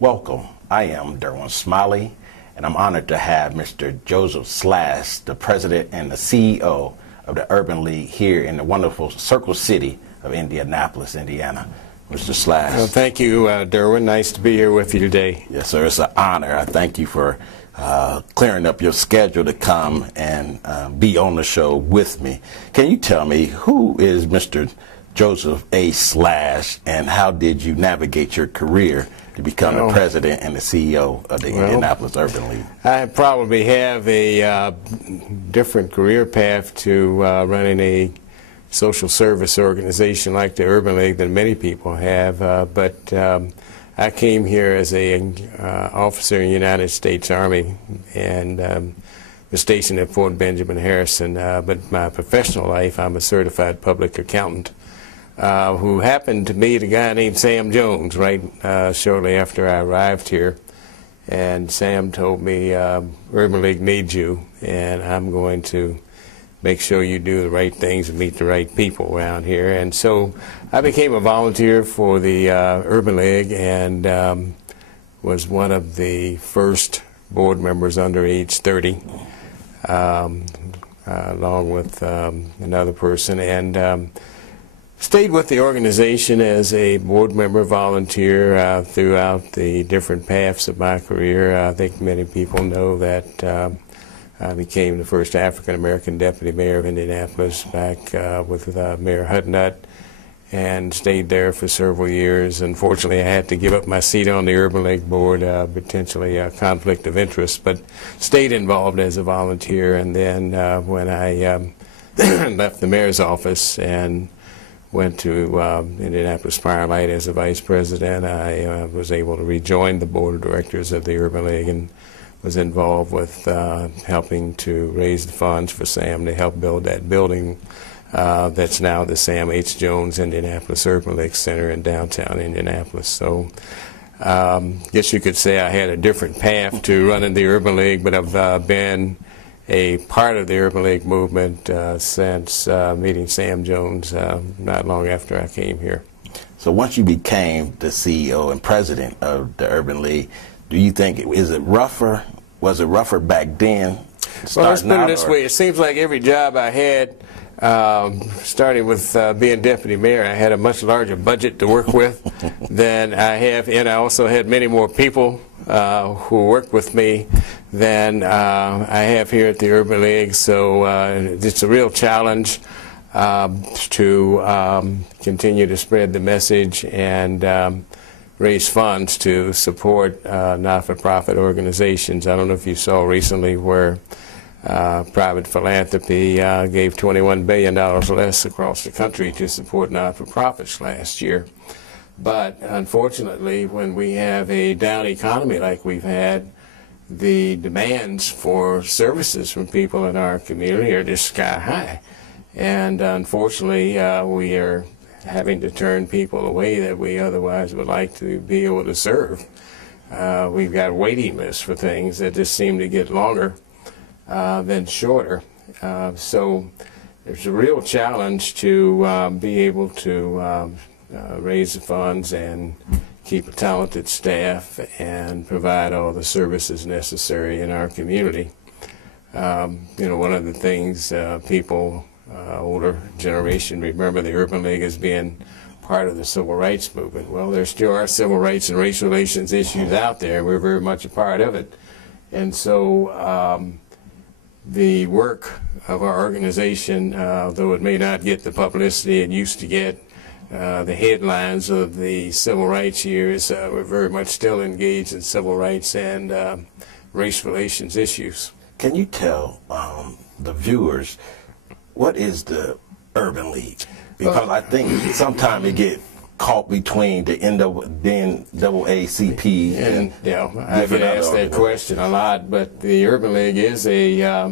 Welcome. I am Derwin Smiley, and I'm honored to have Mr. Joseph Slash, the president and the CEO of the Urban League here in the wonderful Circle City of Indianapolis, Indiana. Mr. Slash. Well, thank you, Derwin. Nice to be here with you today. Yes, sir. It's an honor. I thank you for clearing up your schedule to come and be on the show with me. Can you tell me, who is Mr. Joseph A. Slash, and how did you navigate your career to become the president and the CEO of the Indianapolis Urban League? I probably have a different career path to running a social service organization like the Urban League than many people have, but I came here as an officer in the United States Army and was stationed at Fort Benjamin Harrison, but my professional life, I'm a certified public accountant who happened to meet a guy named Sam Jones right shortly after I arrived here. And Sam told me, Urban League needs you, and I'm going to make sure you do the right things and meet the right people around here. And so I became a volunteer for the Urban League and was one of the first board members under age 30, along with another person, and stayed with the organization as a board member volunteer throughout the different paths of my career. I think many people know that I became the first African-American deputy mayor of Indianapolis back with Mayor Hudnut, and stayed there for several years. Unfortunately, I had to give up my seat on the Urban League board, potentially a conflict of interest, but stayed involved as a volunteer. And then when I left the mayor's office and went to Indianapolis Firelight as a vice president, I was able to rejoin the board of directors of the Urban League and was involved with helping to raise the funds for Sam to help build that building that's now the Sam H. Jones Indianapolis Urban League Center in downtown Indianapolis. So guess you could say I had a different path to running the Urban League, but I've been a part of the Urban League movement since meeting Sam Jones not long after I came here. So once you became the CEO and president of the Urban League, do you think, was it rougher back then? Well, let's put it this way. It seems like every job I had, starting with being deputy mayor, I had a much larger budget to work with than I have, and I also had many more people who worked with me than I have here at the Urban League. So it's a real challenge to continue to spread the message and raise funds to support not-for-profit organizations. I don't know if you saw recently where private philanthropy gave $21 billion less across the country to support not-for-profits last year. But unfortunately, when we have a down economy like we've had, the demands for services from people in our community are just sky high. And unfortunately, we are having to turn people away that we otherwise would like to be able to serve. We've got waiting lists for things that just seem to get longer than shorter. So there's a real challenge to be able to raise the funds and keep a talented staff and provide all the services necessary in our community. You know, one of the things people older generation remember the Urban League as being part of the civil rights movement. Well, there still are civil rights and race relations issues out there. We're very much a part of it. And so the work of our organization, though it may not get the publicity it used to get, the headlines of the civil rights years, we're very much still engaged in civil rights and race relations issues. Can you tell the viewers, what is the Urban League? Because I think sometimes it get caught between the NAACP and I get asked that question a lot, but the Urban League is a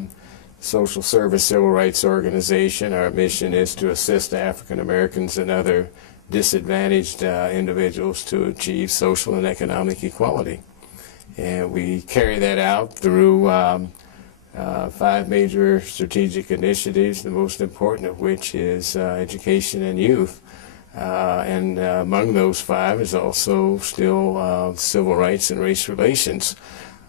social service civil rights organization. Our mission is to assist African Americans and other disadvantaged individuals to achieve social and economic equality. And we carry that out through 5 major strategic initiatives, the most important of which is education and youth. and among those 5 is also still civil rights and race relations.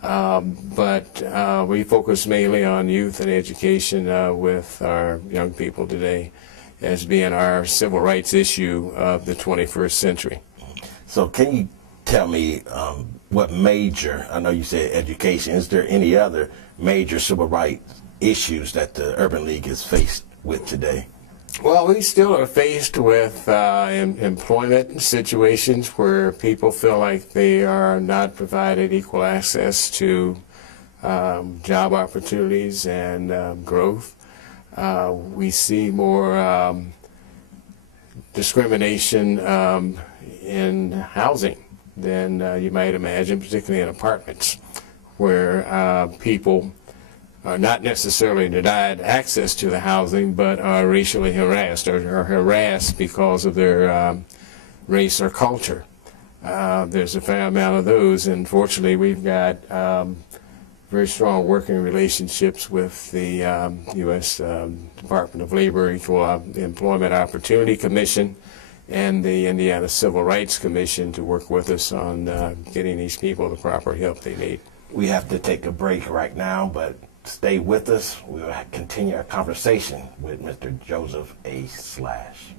But we focus mainly on youth and education with our young people today as being our civil rights issue of the 21st century. So can you tell me what major, I know you said education, is there any other major civil rights issues that the Urban League is faced with today? Well, we still are faced with employment situations where people feel like they are not provided equal access to job opportunities and growth. We see more discrimination in housing than you might imagine, particularly in apartments, where people are not necessarily denied access to the housing, but are racially harassed or are harassed because of their race or culture. There's a fair amount of those, and fortunately we've got very strong working relationships with the U.S. Department of Labor, Equal Employment Opportunity Commission, and the Indiana Civil Rights Commission to work with us on getting these people the proper help they need. We have to take a break right now, but stay with us. We will continue our conversation with Mr. Joseph A. Slash.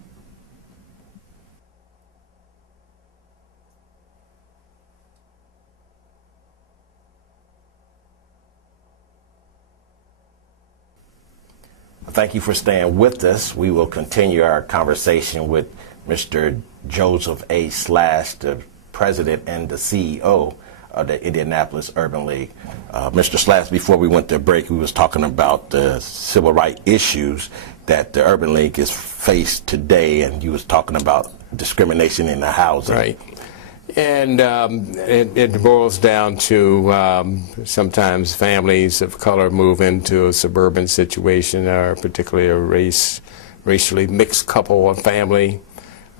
Thank you for staying with us. We will continue our conversation with Mr. Joseph A. Slash, the president and the CEO of the Indianapolis Urban League. Mr. Slash, before we went to break, we was talking about the civil rights issues that the Urban League is faced today, and you was talking about discrimination in the housing. Right. And it boils down to sometimes families of color move into a suburban situation, or particularly a racially mixed couple or family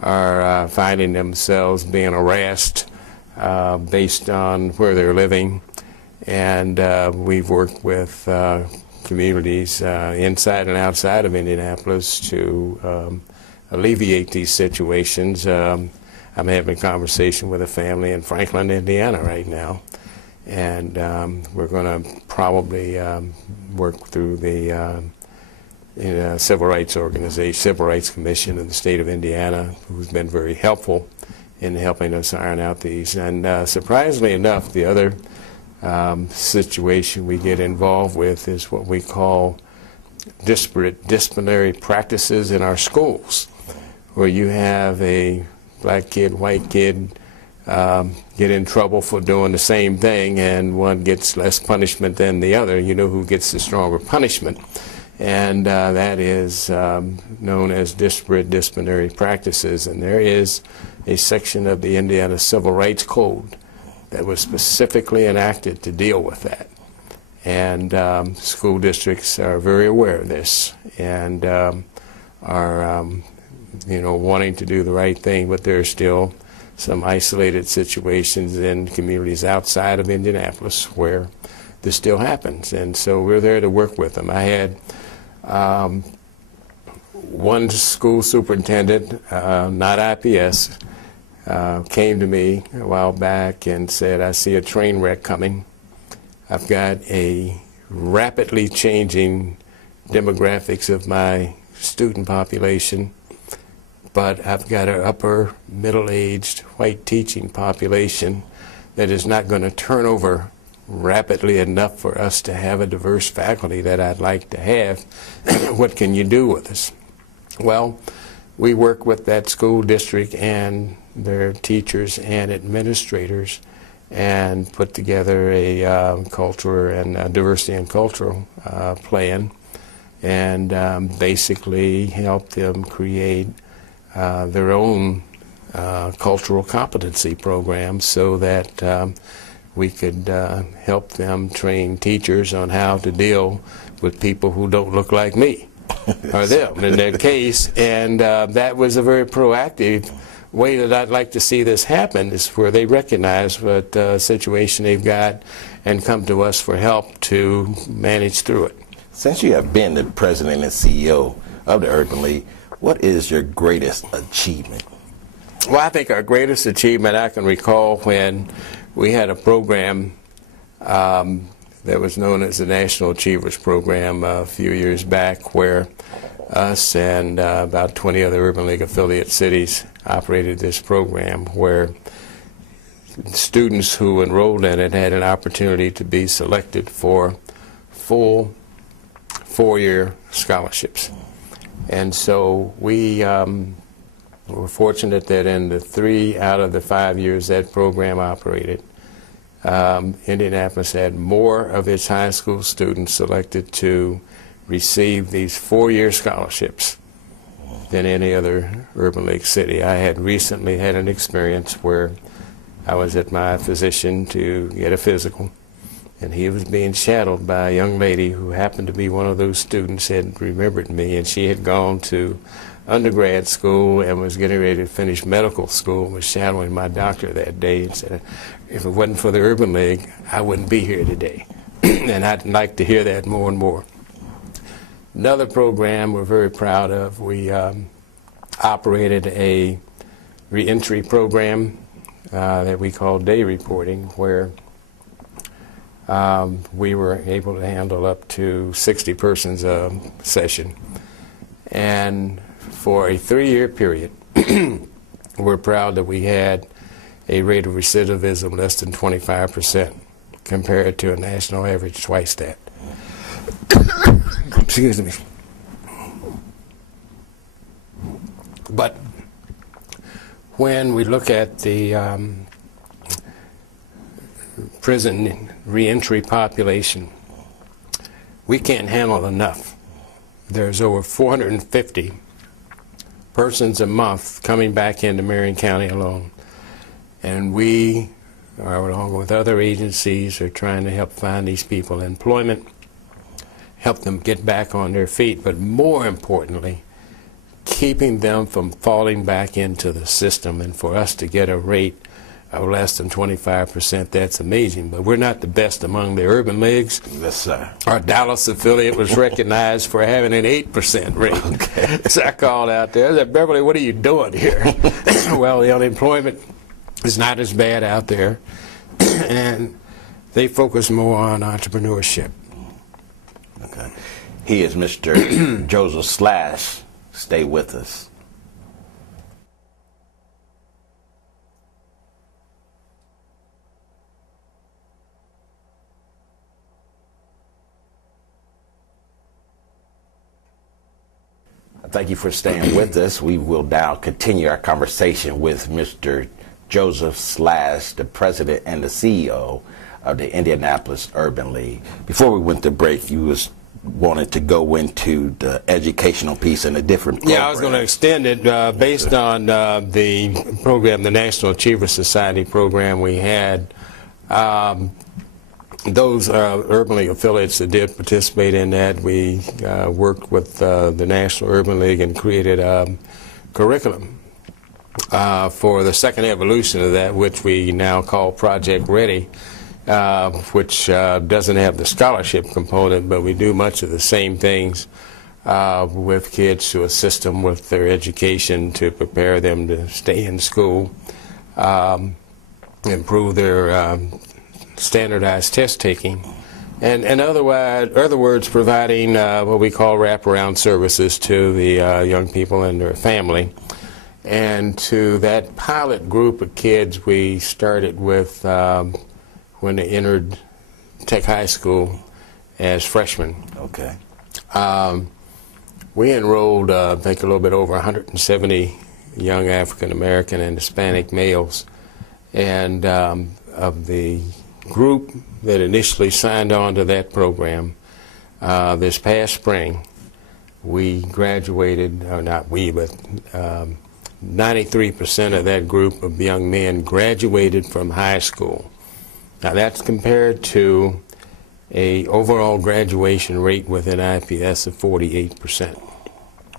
are finding themselves being harassed based on where they're living. And we've worked with communities inside and outside of Indianapolis to alleviate these situations. I'm having a conversation with a family in Franklin, Indiana right now, and we're going to probably work through the Civil Rights Organization, Civil Rights Commission in the state of Indiana, who's been very helpful in helping us iron out these. And surprisingly enough, the other situation we get involved with is what we call disparate disciplinary practices in our schools, where you have a black kid, white kid get in trouble for doing the same thing, and one gets less punishment than the other. You know who gets the stronger punishment, and that is known as disparate disciplinary practices. And there is a section of the Indiana Civil Rights Code that was specifically enacted to deal with that. And school districts are very aware of this and are wanting to do the right thing, but there are still some isolated situations in communities outside of Indianapolis where this still happens, and so we're there to work with them. I had one school superintendent, not IPS, came to me a while back and said, I see a train wreck coming. I've got a rapidly changing demographics of my student population, but I've got an upper middle-aged white teaching population that is not going to turn over rapidly enough for us to have a diverse faculty that I'd like to have. What can you do with us? Well, we work with that school district and their teachers and administrators and put together a culture and diversity and cultural plan, and basically help them create their own cultural competency programs so that we could help them train teachers on how to deal with people who don't look like me or them in their case. And that was a very proactive way that I'd like to see this happen, is where they recognize what situation they've got and come to us for help to manage through it. Since you have been the president and CEO of the Urban League, what is your greatest achievement? Well, I think our greatest achievement I can recall when we had a program that was known as the National Achievers Program a few years back, where us and about 20 other Urban League affiliate cities operated this program, where students who enrolled in it had an opportunity to be selected for full four-year scholarships. And so we were fortunate that in the 3 out of the 5 years that program operated, Indianapolis had more of its high school students selected to receive these four-year scholarships than any other Urban League city. I had recently had an experience where I was at my physician to get a physical, and he was being shadowed by a young lady who happened to be one of those students who had remembered me, and she had gone to undergrad school and was getting ready to finish medical school and was shadowing my doctor that day, and said, if it wasn't for the Urban League, I wouldn't be here today. And I'd like to hear that more and more. Another program we're very proud of, we operated a reentry program that we call day reporting, where we were able to handle up to 60 persons a session. And for a 3-year period, we're proud that we had a rate of recidivism less than 25% compared to a national average twice that. Excuse me. But when we look at the prison reentry population, we can't handle enough. There's over 450 persons a month coming back into Marion County alone. And we, along with other agencies, are trying to help find these people employment, help them get back on their feet, but more importantly, keeping them from falling back into the system. And for us to get a rate of less than 25%, that's amazing. But we're not the best among the urban leagues. Yes, sir. Our Dallas affiliate was recognized for having an 8% rate. Okay. So I called out there, I said, Beverly, what are you doing here? Well, the unemployment is not as bad out there, and they focus more on entrepreneurship. Okay. He is Mr. Joseph Slash. Stay with us. Thank you for staying with us. We will now continue our conversation with Mr. Joseph Slash, the president and the CEO of the Indianapolis Urban League. Before we went to break, you wanted to go into the educational piece and a different program. Yeah, I was going to extend it based on the program, the National Achiever Society program we had. Those Urban League affiliates that did participate in that, we worked with the National Urban League and created a curriculum for the second evolution of that, which we now call Project Ready, which doesn't have the scholarship component, but we do much of the same things with kids to assist them with their education, to prepare them to stay in school, improve their standardized test taking, and other words, providing what we call wraparound services to the young people and their family. And to that pilot group of kids, we started with when they entered Tech High School as freshmen. Okay. We enrolled, I think, a little bit over 170 young African American and Hispanic males, and of the group that initially signed on to that program, this past spring, we graduated, or not we, but 93% of that group of young men graduated from high school. Now that's compared to a overall graduation rate within IPS of 48%.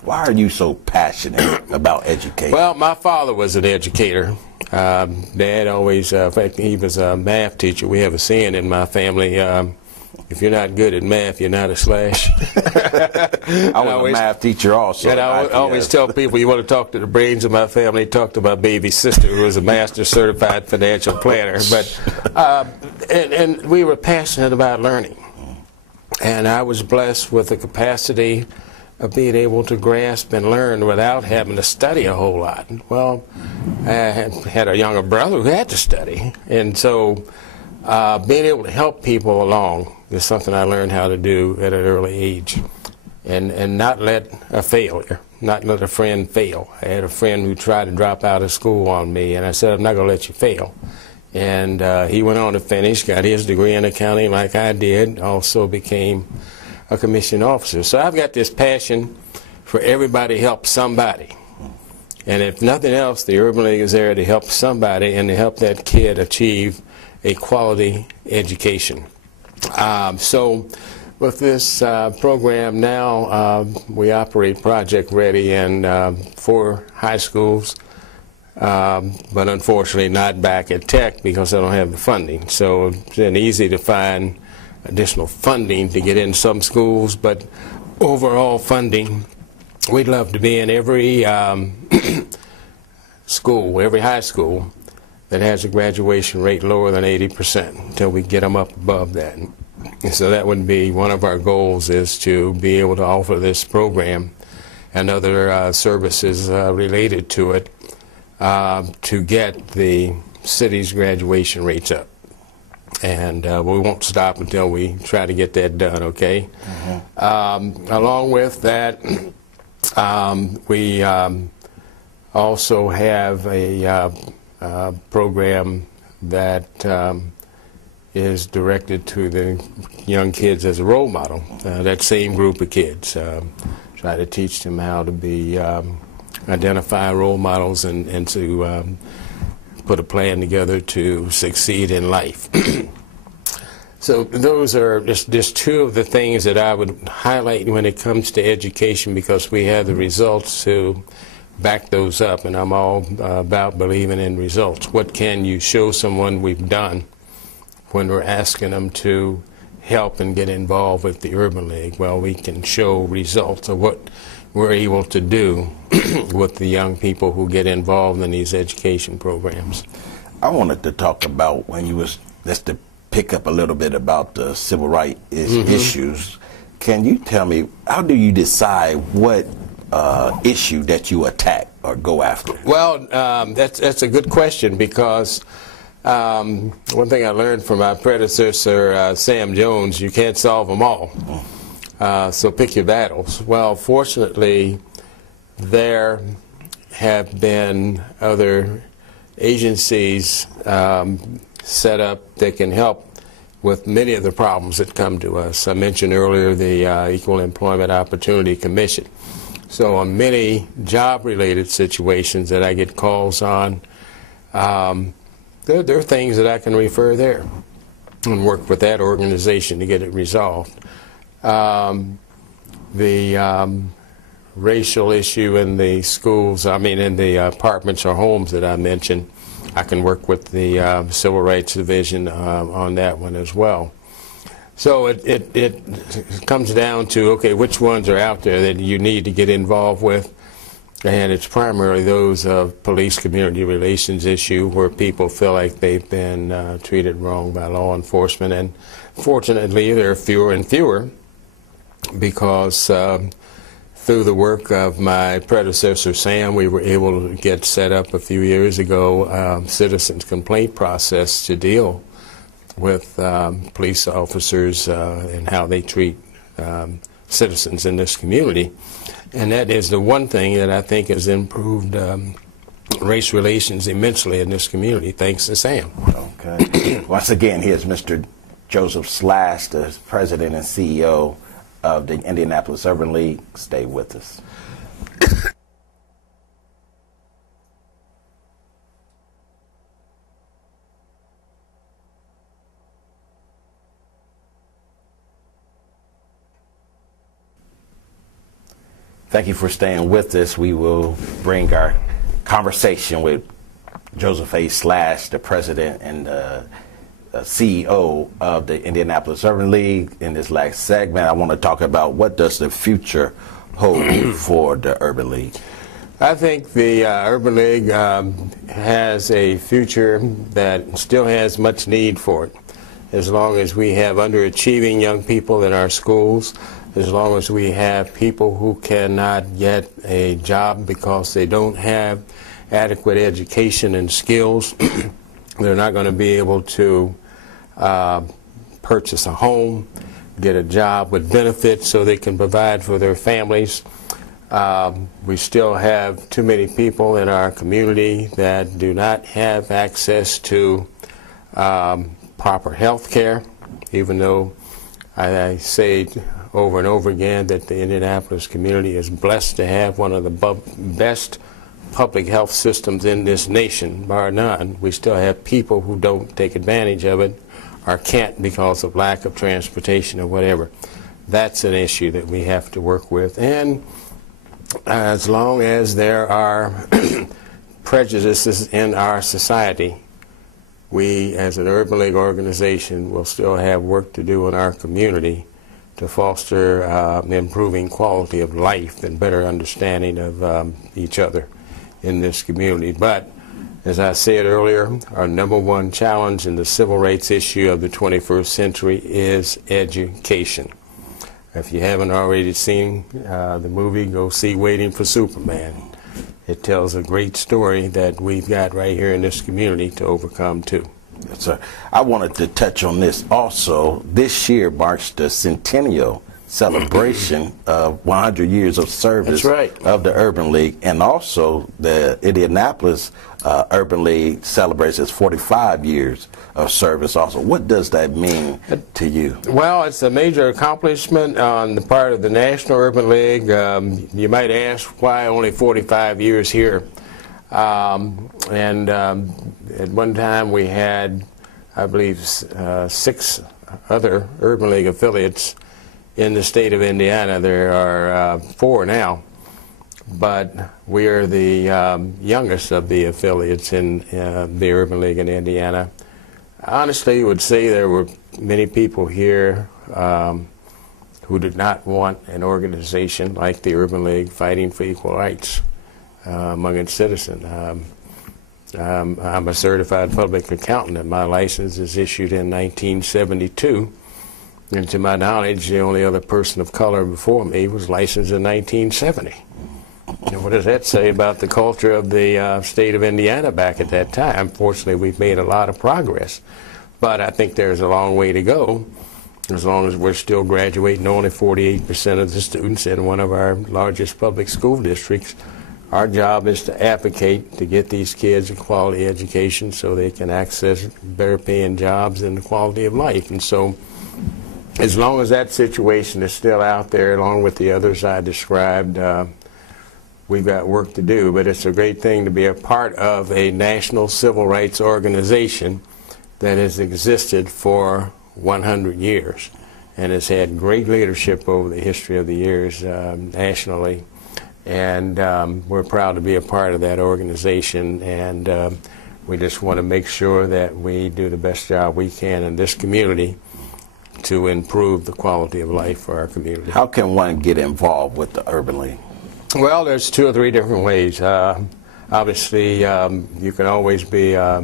Why are you so passionate about education? Well, my father was an educator. Dad always, in fact, he was a math teacher. We have a saying in my family, if you're not good at math, you're not a slash. I was a math teacher also. And I always tell people, you want to talk to the brains of my family, talk to my baby sister, who is a master certified financial planner. But and we were passionate about learning. And I was blessed with the capacity of being able to grasp and learn without having to study a whole lot. Well, I had a younger brother who had to study. And so being able to help people along is something I learned how to do at an early age. And not let a failure, not let a friend fail. I had a friend who tried to drop out of school on me, and I said, I'm not going to let you fail. And he went on to finish, got his degree in accounting like I did, also became a commissioned officer. So I've got this passion for everybody to help somebody. And if nothing else, the Urban League is there to help somebody and to help that kid achieve a quality education. So with this program now, we operate Project Ready in 4 high schools, but unfortunately not back at Tech because I don't have the funding. So it's been easy to find additional funding to get in some schools, but overall funding, we'd love to be in every school, every high school that has a graduation rate lower than 80% until we get them up above that. And so that would be one of our goals, is to be able to offer this program and other services related to it to get the city's graduation rates up. And we won't stop until we try to get that done, okay? Along with that, we also have a program that is directed to the young kids as a role model. That same group of kids, try to teach them how to be identify role models and to put a plan together to succeed in life. So those are just 2 of the things that I would highlight when it comes to education, because we have the results to back those up, and I'm all about believing in results. What can you show someone we've done when we're asking them to help and get involved with the Urban League? Well, we can show results of what we're able to do with the young people who get involved in these education programs. I wanted to talk about when you was, just to pick up a little bit about the civil rights issues. Can you tell me, how do you decide what issue that you attack or go after? Well, that's a good question, because one thing I learned from my predecessor, Sam Jones, you can't solve them all. So pick your battles. Well, fortunately, there have been other agencies set up that can help with many of the problems that come to us. I mentioned earlier the Equal Employment Opportunity Commission. So on many job-related situations that I get calls on, there are things that I can refer there and work with that organization to get it resolved. The racial issue in the schools, in the apartments or homes that I mentioned, I can work with the Civil Rights Division on that one as well. So it comes down to, okay, which ones are out there that you need to get involved with? And it's primarily those of police community relations issue, where people feel like they've been treated wrong by law enforcement. And fortunately, there are fewer and fewer, because through the work of my predecessor, Sam, we were able to get set up a few years ago citizens complaint process to deal with police officers and how they treat citizens in this community. And that is the one thing that I think has improved race relations immensely in this community, thanks to Sam. Okay. Once again, here's Mr. Joseph Slash, the president and CEO of the Indianapolis Urban League. Stay with us. Thank you for staying with us. We will bring our conversation with Joseph A. Slash, the president and CEO of the Indianapolis Urban League. In this last segment, I want to talk about what does the future hold for the Urban League. I think the Urban League has a future that still has much need for it. As long as we have underachieving young people in our schools, as long as we have people who cannot get a job because they don't have adequate education and skills, they're not going to be able to purchase a home, get a job with benefits so they can provide for their families. We still have too many people in our community that do not have access to proper health care, even though I say over and over again that the Indianapolis community is blessed to have one of the best public health systems in this nation, bar none. We still have people who don't take advantage of it or can't because of lack of transportation or whatever. That's an issue that we have to work with. And as long as there are prejudices in our society, we as an Urban League organization will still have work to do in our community to foster improving quality of life and better understanding of each other in this community. But as I said earlier, our number one challenge in the civil rights issue of the 21st century is education. If you haven't already seen the movie, go see Waiting for Superman. It tells a great story that we've got right here in this community to overcome too. Yes, sir. I wanted to touch on this also. This year marks the centennial celebration of 100 years of service of the Urban League, and also the Indianapolis Urban League celebrates its 45 years of service also. What does that mean to you? Well, it's a major accomplishment on the part of the National Urban League. You might ask why only 45 years here. At one time we had, I believe, 6 other Urban League affiliates in the state of Indiana. There are 4 now, but we are the youngest of the affiliates in the Urban League in Indiana. Honestly, you would say there were many people here who did not want an organization like the Urban League fighting for equal rights among its citizens. I'm a certified public accountant, and my license is issued in 1972. And to my knowledge, the only other person of color before me was licensed in 1970. And what does that say about the culture of the state of Indiana back at that time? Fortunately, we've made a lot of progress. But I think there's a long way to go, as long as we're still graduating only 48% of the students in one of our largest public school districts. Our job is to advocate to get these kids a quality education so they can access better paying jobs and the quality of life. And so as long as that situation is still out there, along with the others I described, we've got work to do. But it's a great thing to be a part of a national civil rights organization that has existed for 100 years and has had great leadership over the history of the years nationally. And we're proud to be a part of that organization, and we just want to make sure that we do the best job we can in this community to improve the quality of life for our community. How can one get involved with the Urban League? Well, there's 2 or 3 different ways. Obviously, you can always be a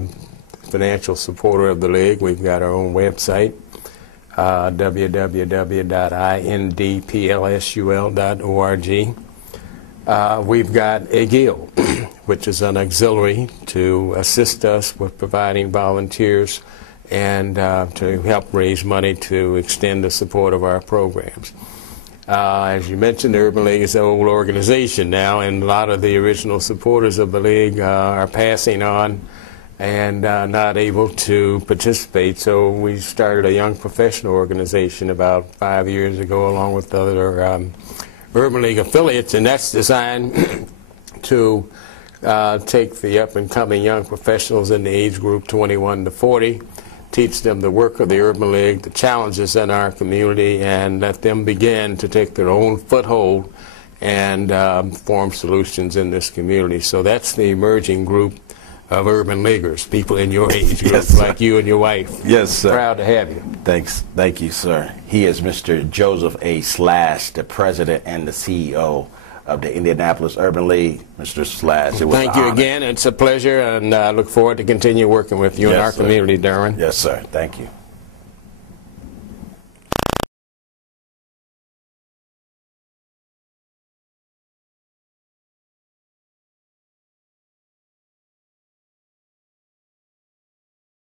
financial supporter of the League. We've got our own website, www.indplsul.org. We've got a guild, which is an auxiliary to assist us with providing volunteers and to help raise money to extend the support of our programs. As you mentioned, the Urban League is an old organization now, and a lot of the original supporters of the League are passing on and not able to participate. So we started a young professional organization about 5 years ago, along with other Urban League affiliates, and that's designed to take the up-and-coming young professionals in the age group 21 to 40, teach them the work of the Urban League, the challenges in our community, and let them begin to take their own foothold and form solutions in this community. So that's the emerging group of urban leaguers, people in your age group, Yes, like you and your wife. Yes, sir. Proud to have you. Thanks. Thank you, sir. He is Mr. Joseph A. Slash, the president and the CEO of the Indianapolis Urban League. Mr. Slash, it was Thank an you honor. again. It's a pleasure, and I look forward to continue working with you in Yes, our sir. community, Derwin. Yes, sir. Thank you.